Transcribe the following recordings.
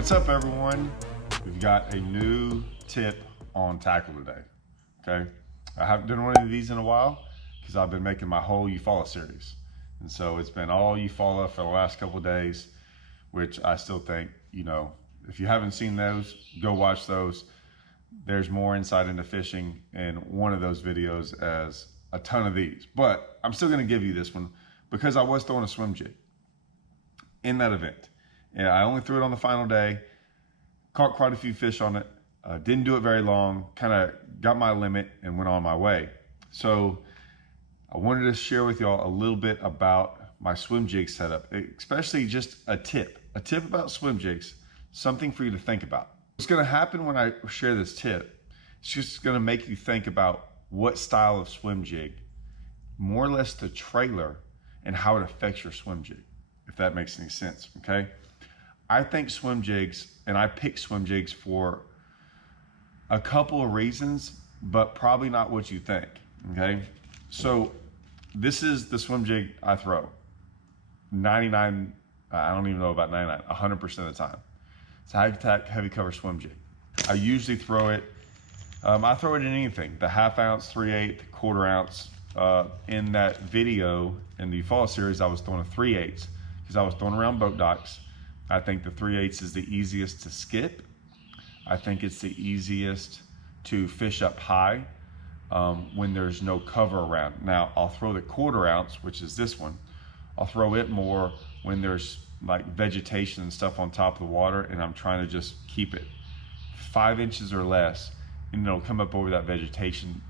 What's up, everyone? We've got a new tip on tackle today, okay? I haven't done one of these in a while because I've been making my whole Eufaula series. And so it's been all Eufaula for the last couple of days, which I still think, if you haven't seen those, go watch those. There's more insight into fishing in one of those videos as a ton of these. But I'm still gonna give you this one because I was throwing a swim jig in that event. And I only threw it on the final day, caught quite a few fish on it, didn't do it very long, kind of got my limit and went on my way. So I wanted to share with y'all a little bit about my swim jig setup, especially just a tip about swim jigs, something for you to think about. What's gonna happen when I share this tip, it's just gonna make you think about what style of swim jig, more or less the trailer, and how it affects your swim jig, if that makes any sense, okay? I think swim jigs, and I pick swim jigs for a couple of reasons, but probably not what you think, okay? So this is the swim jig I throw. 99, I don't even know about 99, 100% of the time. It's a high-tack, heavy cover swim jig. I usually throw it, I throw it in anything, the half ounce, 3/8, quarter ounce. In that video, in the fall series, I was throwing a 3/8 because I was throwing around boat docks. I think the 3/8 is the easiest to skip. I think it's the easiest to fish up high when there's no cover around. Now, I'll throw the quarter ounce, which is this one. I'll throw it more when there's like vegetation and stuff on top of the water and I'm trying to just keep it 5 inches or less, and it'll come up over that vegetation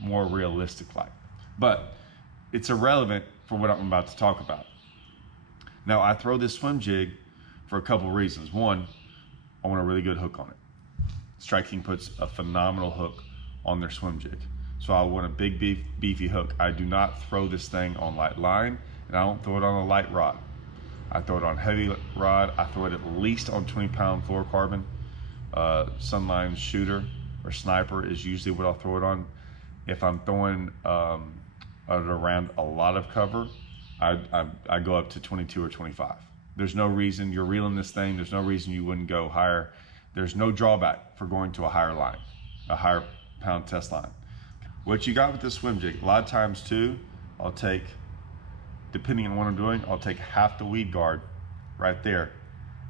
more realistic like. But it's irrelevant for what I'm about to talk about. Now, I throw this swim jig for a couple of reasons. One, I want a really good hook on it. Strike King puts a phenomenal hook on their swim jig. So I want a big, beefy hook. I do not throw this thing on light line, and I don't throw it on a light rod. I throw it on heavy rod. I throw it at least on 20-pound fluorocarbon. Sunline shooter or sniper is usually what I'll throw it on. If I'm throwing around a lot of cover, I go up to 22 or 25. There's no reason, you're reeling this thing, there's no reason you wouldn't go higher. There's no drawback for going to a higher line, a higher pound test line. What you got with this swim jig, a lot of times too, I'll take, depending on what I'm doing, I'll take half the weed guard right there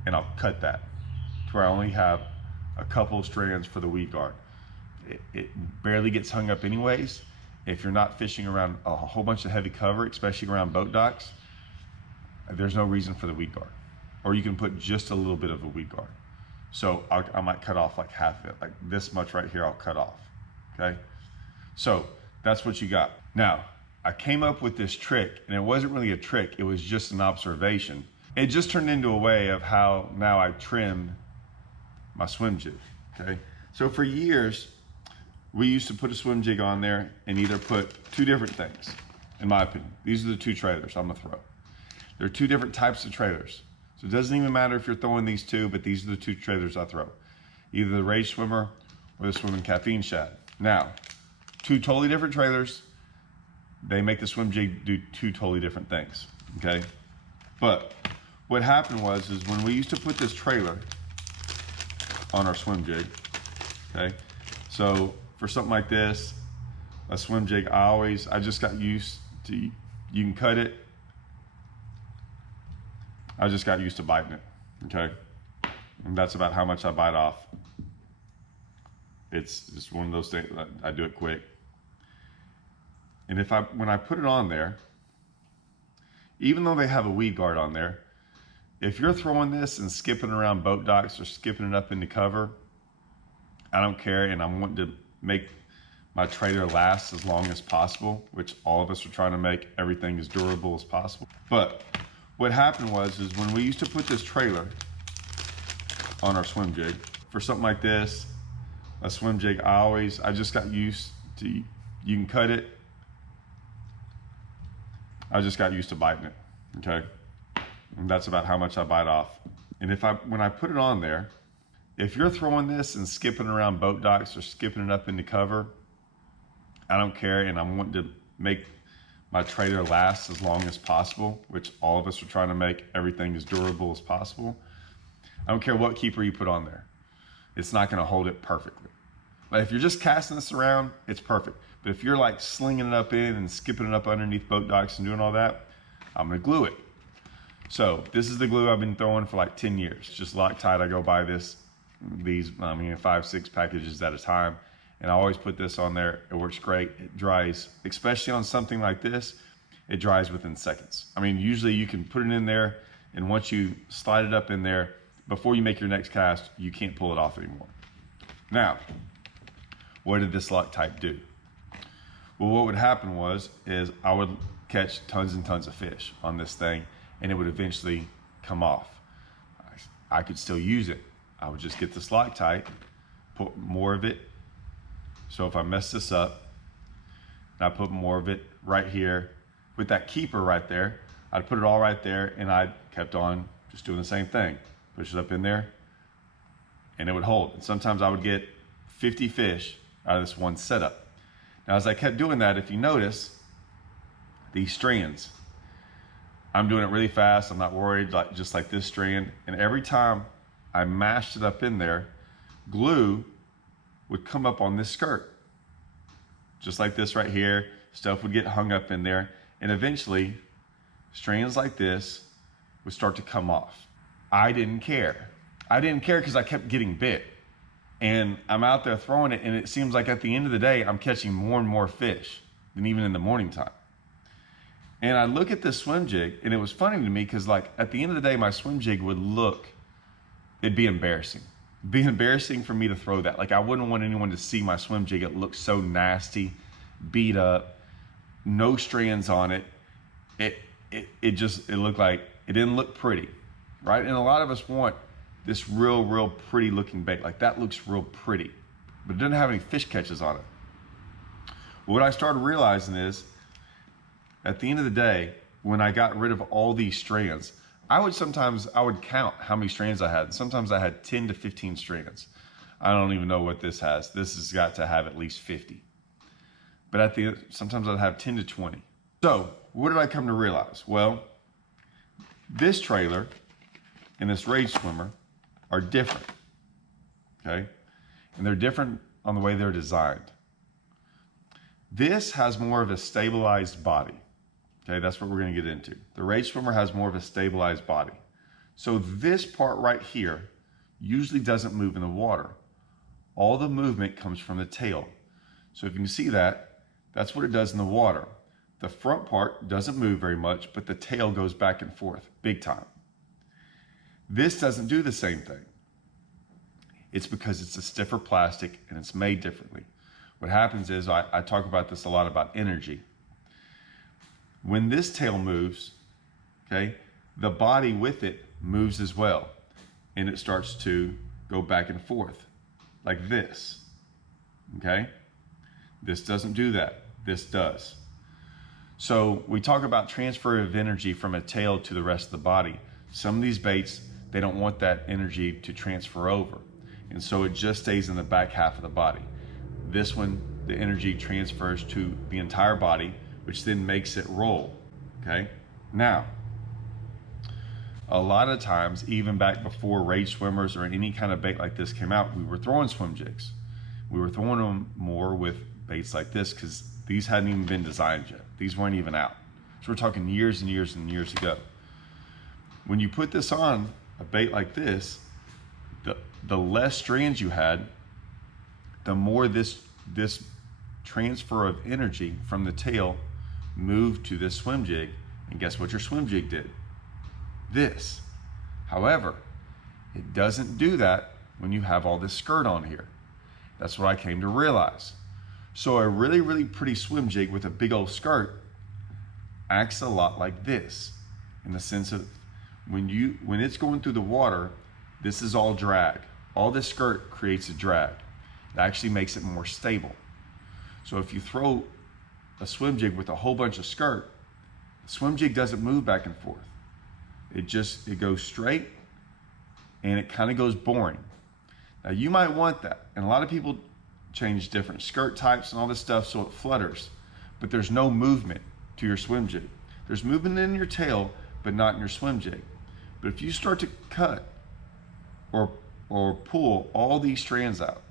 and I'll cut that to where I only have a couple of strands for the weed guard. It barely gets hung up anyways. If you're not fishing around a whole bunch of heavy cover, especially around boat docks, there's no reason for the weed guard. Or you can put just a little bit of a weed guard. So I might cut off like half of it, like this much right here I'll cut off, okay? So that's what you got. Now, I came up with this trick, and it wasn't really a trick, it was just an observation. It just turned into a way of how now I trim my swim jig, okay? So for years, we used to put a swim jig on there and either put two different things, in my opinion. These are the two trailers I'm gonna throw. There are two different types of trailers. So it doesn't even matter if you're throwing these two, but these are the two trailers I throw. Either the Rage Swimmer or the Swimming Caffeine Shad. Now, two totally different trailers. They make the swim jig do two totally different things, okay? But what happened was when we used to put this trailer on our swim jig, okay? So for something like this, a swim jig, I just got used to, you can cut it. I just got used to biting it, okay? And that's about how much I bite off. It's just one of those things, I do it quick. And when I put it on there, even though they have a weed guard on there, if you're throwing this and skipping around boat docks or skipping it up into cover, I don't care, and I'm wanting to make my trailer last as long as possible, which all of us are trying to make everything as durable as possible. But what happened was when we used to put this trailer on our swim jig, for something like this, a swim jig, I just got used to, you can cut it. I just got used to biting it, okay? And that's about how much I bite off. And when I put it on there, if you're throwing this and skipping around boat docks or skipping it up into cover, I don't care, and I'm wanting to make my trailer lasts as long as possible, which all of us are trying to make everything as durable as possible. I don't care what keeper you put on there. It's not gonna hold it perfectly. Like if you're just casting this around, it's perfect. But if you're like slinging it up in and skipping it up underneath boat docks and doing all that, I'm gonna glue it. So this is the glue I've been throwing for like 10 years. Just Loctite. I go buy these 5-6 packages at a time. And I always put this on there. It works great. It dries, especially on something like this, it dries within seconds. I mean, usually you can put it in there, and once you slide it up in there, before you make your next cast, you can't pull it off anymore. Now, what did this Loctite do? Well, what would happen is I would catch tons and tons of fish on this thing, and it would eventually come off. I could still use it. I would just get this Loctite, put more of it. So if I mess this up, and I put more of it right here, with that keeper right there, I'd put it all right there, and I kept on just doing the same thing. Push it up in there, and it would hold. And sometimes I would get 50 fish out of this one setup. Now, as I kept doing that, if you notice, these strands, I'm doing it really fast. I'm not worried, just like this strand. And every time I mashed it up in there, glue would come up on this skirt. Just like this right here, stuff would get hung up in there. And eventually, strands like this would start to come off. I didn't care. I didn't care because I kept getting bit. And I'm out there throwing it, and it seems like at the end of the day, I'm catching more and more fish than even in the morning time. And I look at this swim jig, and it was funny to me because like at the end of the day, my swim jig would look, it'd be embarrassing. It'd be embarrassing for me to throw that. Like I wouldn't want anyone to see my swim jig. It looked so nasty, beat up, no strands on it. It looked like, it didn't look pretty, right? And a lot of us want this real pretty looking bait. Like that looks real pretty, but it doesn't have any fish catches on it. What I started realizing is, at the end of the day, when I got rid of all these strands, I would count how many strands I had. Sometimes I had 10 to 15 strands. I don't even know what this has. This has got to have at least 50. But sometimes I'd have 10 to 20. So what did I come to realize? Well, this trailer and this Rage Swimmer are different, okay? And they're different on the way they're designed. This has more of a stabilized body. Okay, that's what we're gonna get into. The Rage Swimmer has more of a stabilized body. So this part right here usually doesn't move in the water. All the movement comes from the tail. So if you can see that, that's what it does in the water. The front part doesn't move very much, but the tail goes back and forth, big time. This doesn't do the same thing. It's because it's a stiffer plastic and it's made differently. What happens is, I talk about this a lot about energy. When this tail moves, okay, the body with it moves as well. And it starts to go back and forth like this, okay? This doesn't do that, this does. So we talk about transfer of energy from a tail to the rest of the body. Some of these baits, they don't want that energy to transfer over. And so it just stays in the back half of the body. This one, the energy transfers to the entire body, which then makes it roll, okay? Now, a lot of times, even back before Rage Swimmers or any kind of bait like this came out, we were throwing swim jigs. We were throwing them more with baits like this because these hadn't even been designed yet. These weren't even out. So we're talking years and years and years ago. When you put this on a bait like this, the less strands you had, the more this transfer of energy from the tail moved to this swim jig, and guess what your swim jig did? This. However, it doesn't do that when you have all this skirt on here. That's what I came to realize. So a really pretty swim jig with a big old skirt acts a lot like this, in the sense of when it's going through the water, this is all drag. All this skirt creates a drag. It actually makes it more stable. So if you throw a swim jig with a whole bunch of skirt, the swim jig doesn't move back and forth. It goes straight, and it kind of goes boring. Now you might want that, and a lot of people change different skirt types and all this stuff so it flutters, but there's no movement to your swim jig. There's movement in your tail, but not in your swim jig. But if you start to cut or pull all these strands out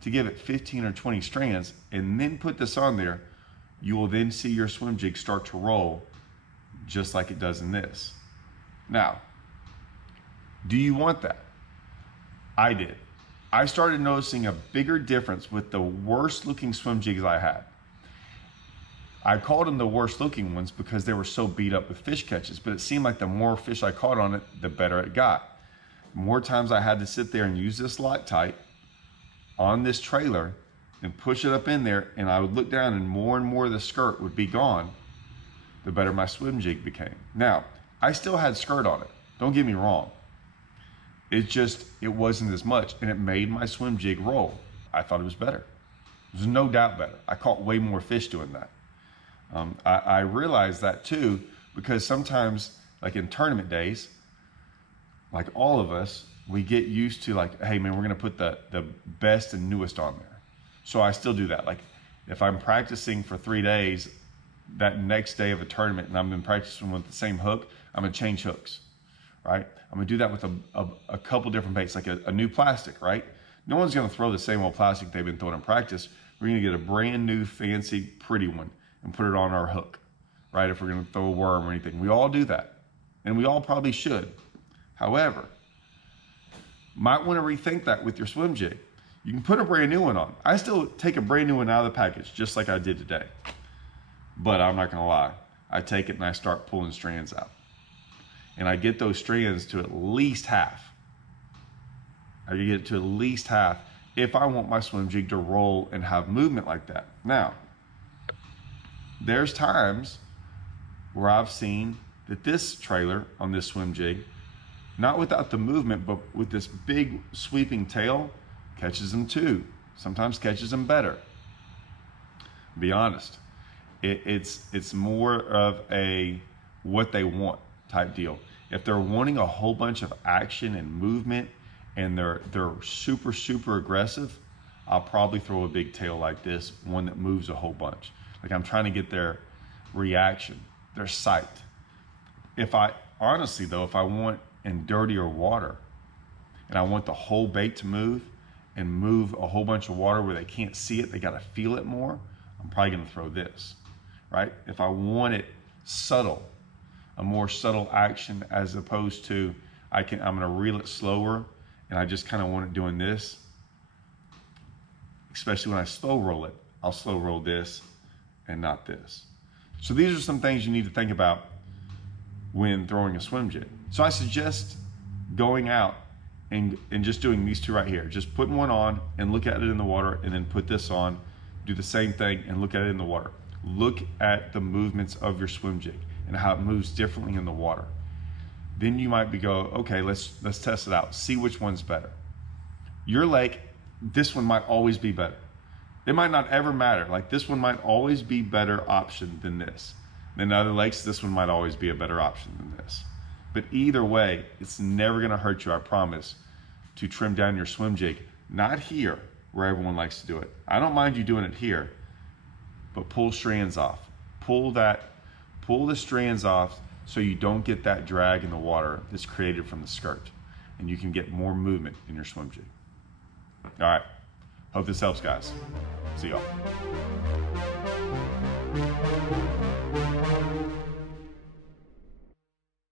to give it 15 or 20 strands, and then put this on there, you will then see your swim jig start to roll just like it does in this. Now, do you want that? I did. I started noticing a bigger difference with the worst looking swim jigs I had. I called them the worst looking ones because they were so beat up with fish catches, but it seemed like the more fish I caught on it, the better it got. More times I had to sit there and use this Loctite on this trailer and push it up in there, and I would look down and more of the skirt would be gone, the better my swim jig became. Now, I still had skirt on it, don't get me wrong. It wasn't as much, and it made my swim jig roll. I thought it was better. It was no doubt better. I caught way more fish doing that. I realized that too, because sometimes, like in tournament days, like all of us, we get used to like, hey man, we're gonna put the best and newest on there. So I still do that. Like if I'm practicing for 3 days, that next day of a tournament, and I've been practicing with the same hook, I'm gonna change hooks, right? I'm gonna do that with a couple different baits, like a new plastic, right? No one's gonna throw the same old plastic they've been throwing in practice. We're gonna get a brand new, fancy, pretty one and put it on our hook, right? If we're gonna throw a worm or anything. We all do that, and we all probably should. However, might wanna rethink that with your swim jig. You can put a brand new one on. I still take a brand new one out of the package, just like I did today. But I'm not gonna lie, I take it and I start pulling strands out. And I get those strands to at least half. I get it to at least half if I want my swim jig to roll and have movement like that. Now, there's times where I've seen that this trailer on this swim jig, not without the movement, but with this big sweeping tail, catches them too. Sometimes catches them better. Be honest. It's more of a what they want type deal. If they're wanting a whole bunch of action and movement and they're super aggressive, I'll probably throw a big tail like this, one that moves a whole bunch. Like I'm trying to get their reaction, their sight. Honestly though, if I want in dirtier water and I want the whole bait to move and move a whole bunch of water where they can't see it, they gotta feel it more, I'm probably gonna throw this, right? If I want it subtle, a more subtle action as opposed to I'm gonna reel it slower and I just kind of want it doing this, especially when I slow roll it, I'll slow roll this and not this. So these are some things you need to think about when throwing a swim jig. So I suggest going out and just doing these two right here. Just putting one on and look at it in the water, and then put this on, do the same thing and look at it in the water. Look at the movements of your swim jig and how it moves differently in the water. Then you might okay, let's test it out, see which one's better. Your lake, this one might always be better. It might not ever matter. Like this one might always be better option than this. Then other lakes, this one might always be a better option than this. But either way, it's never gonna hurt you, I promise, to trim down your swim jig. Not here, where everyone likes to do it. I don't mind you doing it here, but pull strands off. Pull the strands off so you don't get that drag in the water that's created from the skirt, and you can get more movement in your swim jig. All right, hope this helps, guys. See y'all.